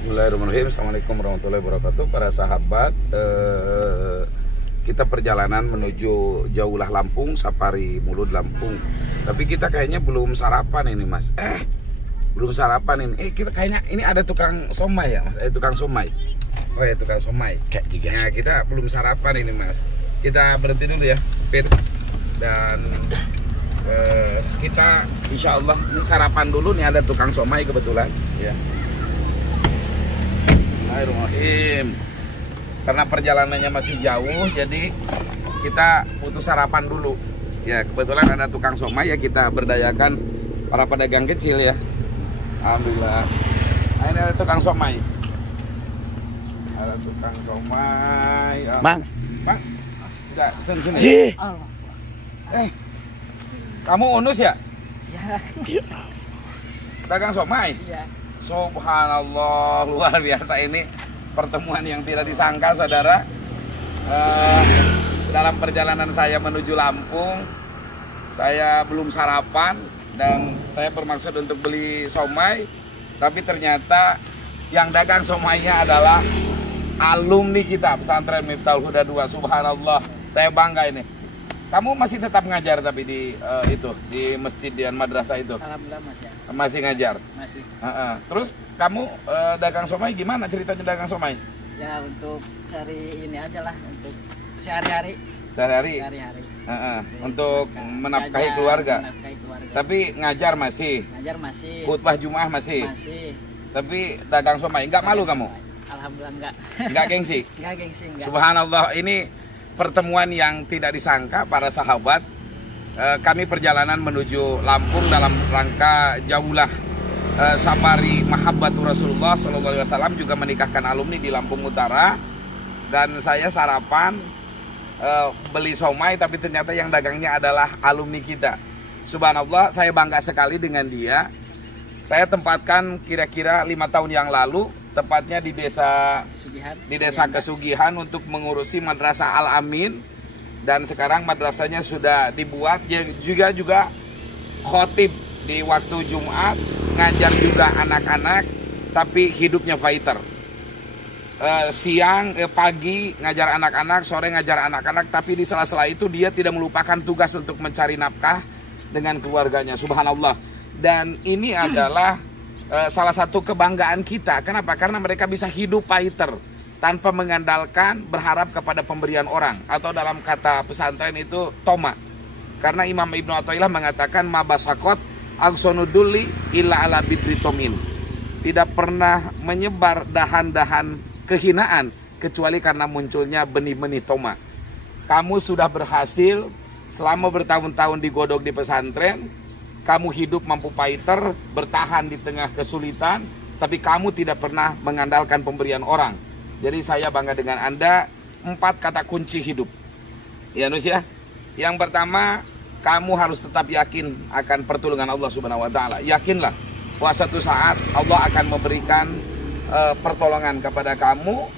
Bismillahirrahmanirrahim. Assalamualaikum warahmatullahi wabarakatuh. Para sahabat, kita perjalanan menuju Jaulah Lampung, Safari Mulud Lampung. Tapi kita kayaknya belum sarapan ini, Mas. Belum sarapan ini. Kita kayaknya ini ada tukang somai ya, Mas. Tukang somai. Oh ya, tukang somai. Nah, kita belum sarapan ini, Mas. Kita berhenti dulu ya, Pir. Dan kita insya Allah ini sarapan dulu nih, ada tukang somai kebetulan ya. Bismillahirrahmanirrahim. Karena perjalanannya masih jauh, jadi kita butuh sarapan dulu ya. Kebetulan ada tukang somai ya, kita berdayakan para pedagang kecil ya. Alhamdulillah. Nah, ini ada tukang somai. Ada tukang somai. Bang, Pak, bisa pesen sini. Kamu Unus ya? Ya. Dagang somai? Iya. Subhanallah, luar biasa ini pertemuan yang tidak disangka, saudara. Dalam perjalanan saya menuju Lampung, saya belum sarapan dan saya bermaksud untuk beli somai, tapi ternyata yang dagang somainya adalah alumni kita pesantren Miftahul Huda 2. Subhanallah, saya bangga ini. Kamu masih tetap ngajar tapi di di masjid dan madrasah itu? Alhamdulillah masih. Masih ngajar? Masih. Terus kamu dagang somai gimana ceritanya dagang somai? Ya untuk cari ini aja lah, untuk sehari-hari. Sehari-hari? Untuk menafkahi keluarga? Menafkahi keluarga. Tapi ngajar masih? Ngajar masih. Khutbah Jumat masih? Masih. Tapi dagang somai, enggak malu kamu? Alhamdulillah enggak. Enggak gengsi? Enggak gengsi, enggak. Subhanallah, ini pertemuan yang tidak disangka para sahabat. Kami perjalanan menuju Lampung dalam rangka Jaulah Safari Mahabbatur Rasulullah SAW, juga menikahkan alumni di Lampung Utara. Dan saya sarapan beli somai, tapi ternyata yang dagangnya adalah alumni kita. Subhanallah, saya bangga sekali dengan dia. Saya tempatkan kira-kira 5 tahun yang lalu, tepatnya di desa Kesugihan untuk mengurusi Madrasah Al-Amin, dan sekarang madrasahnya sudah dibuat. Dia juga khotib di waktu Jumat, ngajar juga anak-anak, tapi hidupnya fighter. Pagi ngajar anak-anak, sore ngajar anak-anak, tapi di sela-sela itu dia tidak melupakan tugas untuk mencari nafkah dengan keluarganya. Subhanallah. Dan ini adalah salah satu kebanggaan kita. Kenapa? Karena mereka bisa hidup fighter tanpa mengandalkan berharap kepada pemberian orang, atau dalam kata pesantren itu toma. Karena Imam Ibnu Athaillah mengatakan mabasakot agsonudulli illa ala bidritomin. Tidak pernah menyebar dahan-dahan kehinaan kecuali karena munculnya benih-benih toma. Kamu sudah berhasil selama bertahun-tahun digodok di pesantren. Kamu hidup mampu fighter, bertahan di tengah kesulitan, tapi kamu tidak pernah mengandalkan pemberian orang. Jadi saya bangga dengan Anda. 4 kata kunci hidup ya, Nus ya. Yang pertama, kamu harus tetap yakin akan pertolongan Allah Subhanahu wa taala. Yakinlah bahwa suatu saat Allah akan memberikan pertolongan kepada kamu,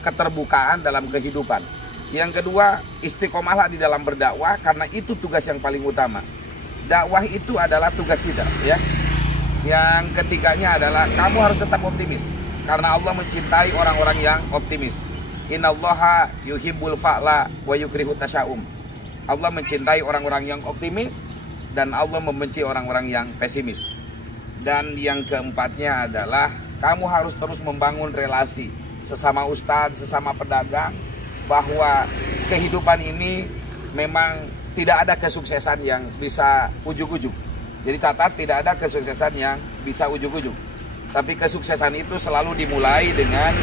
keterbukaan dalam kehidupan. Yang kedua, istiqomahlah di dalam berdakwah, karena itu tugas yang paling utama. Dakwah itu adalah tugas kita ya. Yang ketiganya adalah kamu harus tetap optimis, karena Allah mencintai orang-orang yang optimis. Innallaha yuhibbul fa'la wa yukrihu tasya'um. Allah mencintai orang-orang yang optimis, dan Allah membenci orang-orang yang pesimis. Dan yang keempatnya adalah kamu harus terus membangun relasi sesama ustadz, sesama pedagang, bahwa kehidupan ini memang tidak ada kesuksesan yang bisa ujuk-ujuk. Jadi catat, tidak ada kesuksesan yang bisa ujuk-ujuk. Tapi kesuksesan itu selalu dimulai dengan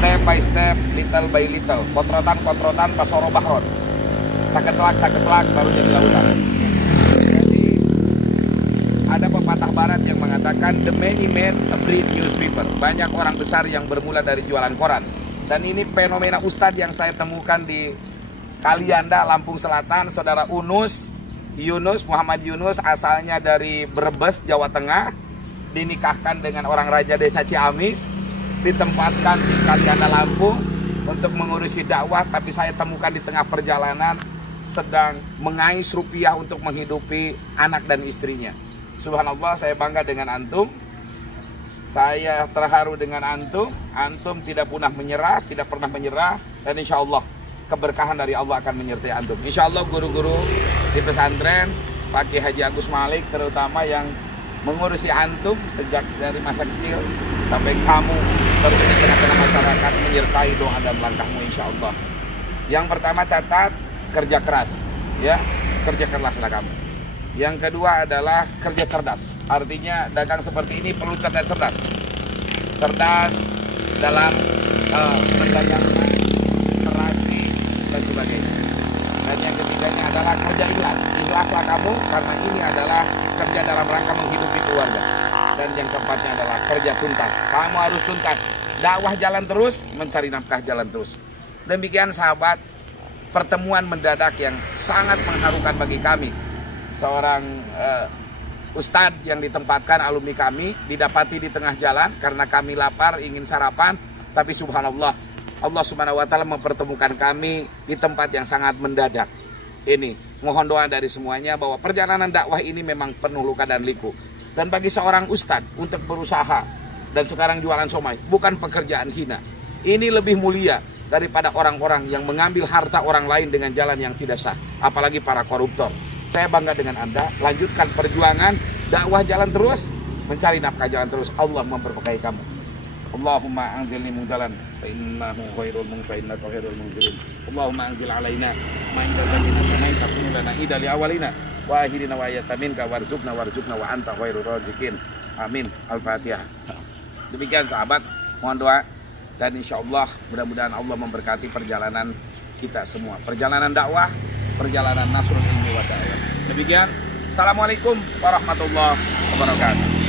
step by step, little by little. Kotrotan-kotrotan pasoro bahron. Sakecelak baru jadi lautan. Jadi ada pepatah barat yang mengatakan the many men breed newspaper. Banyak orang besar yang bermula dari jualan koran. Dan ini fenomena ustadz yang saya temukan di Kalianda, Lampung Selatan. Saudara Yunus, Muhammad Yunus, asalnya dari Brebes, Jawa Tengah, dinikahkan dengan orang raja desa Ciamis, ditempatkan di Kalianda, Lampung untuk mengurusi dakwah. Tapi saya temukan di tengah perjalanan sedang mengais rupiah untuk menghidupi anak dan istrinya. Subhanallah, saya bangga dengan antum. Saya terharu dengan antum. Antum tidak pernah menyerah, dan insya Allah keberkahan dari Allah akan menyertai antum. Insya Allah guru-guru di pesantren, Pak Kiai Haji Agus Malik terutama yang mengurusi antum sejak dari masa kecil sampai kamu terus di tengah-tengah masyarakat menyertai doa dan langkahmu insya Allah. Yang pertama catat kerja keras, ya kerja keraslah kamu. Yang kedua adalah kerja cerdas. Artinya dagang seperti ini perlu cerdas dalam mendagangkan, meraci dan sebagainya. Dan yang ketiganya adalah kerja ikhlas. Ikhlaslah kamu karena ini adalah kerja dalam rangka menghidupi keluarga. Dan yang keempatnya adalah kerja tuntas. Kamu harus tuntas. Dakwah jalan terus, mencari nafkah jalan terus. Demikian sahabat, pertemuan mendadak yang sangat mengharukan bagi kami. Seorang ustadz yang ditempatkan alumni kami didapati di tengah jalan karena kami lapar ingin sarapan, tapi subhanallah Allah subhanahu wa ta'ala mempertemukan kami di tempat yang sangat mendadak. Ini mohon doa dari semuanya bahwa perjalanan dakwah ini memang penuh luka dan liku. Dan bagi seorang ustadz untuk berusaha dan sekarang jualan somai bukan pekerjaan hina. Ini lebih mulia daripada orang-orang yang mengambil harta orang lain dengan jalan yang tidak sah, apalagi para koruptor. Saya bangga dengan Anda, lanjutkan perjuangan, dakwah jalan terus, mencari nafkah jalan terus, Allah memberkahi kamu. Allahumma anzilni munzalan fa innahu khairul munzilin wa khairul munzilin. Allahumma anzil alaina ma inda lana samain takunu lana ida li awalina wa akhirina wa ayataminka warzuqna wa anta khairur raziqin. Amin. Al-Fatihah. Demikian sahabat, mohon doa dan insyaallah mudah-mudahan Allah memberkati perjalanan kita semua. Perjalanan dakwah, perjalanan nasrul ilmi wa da'wah. Demikian, assalamualaikum warahmatullahi wabarakatuh.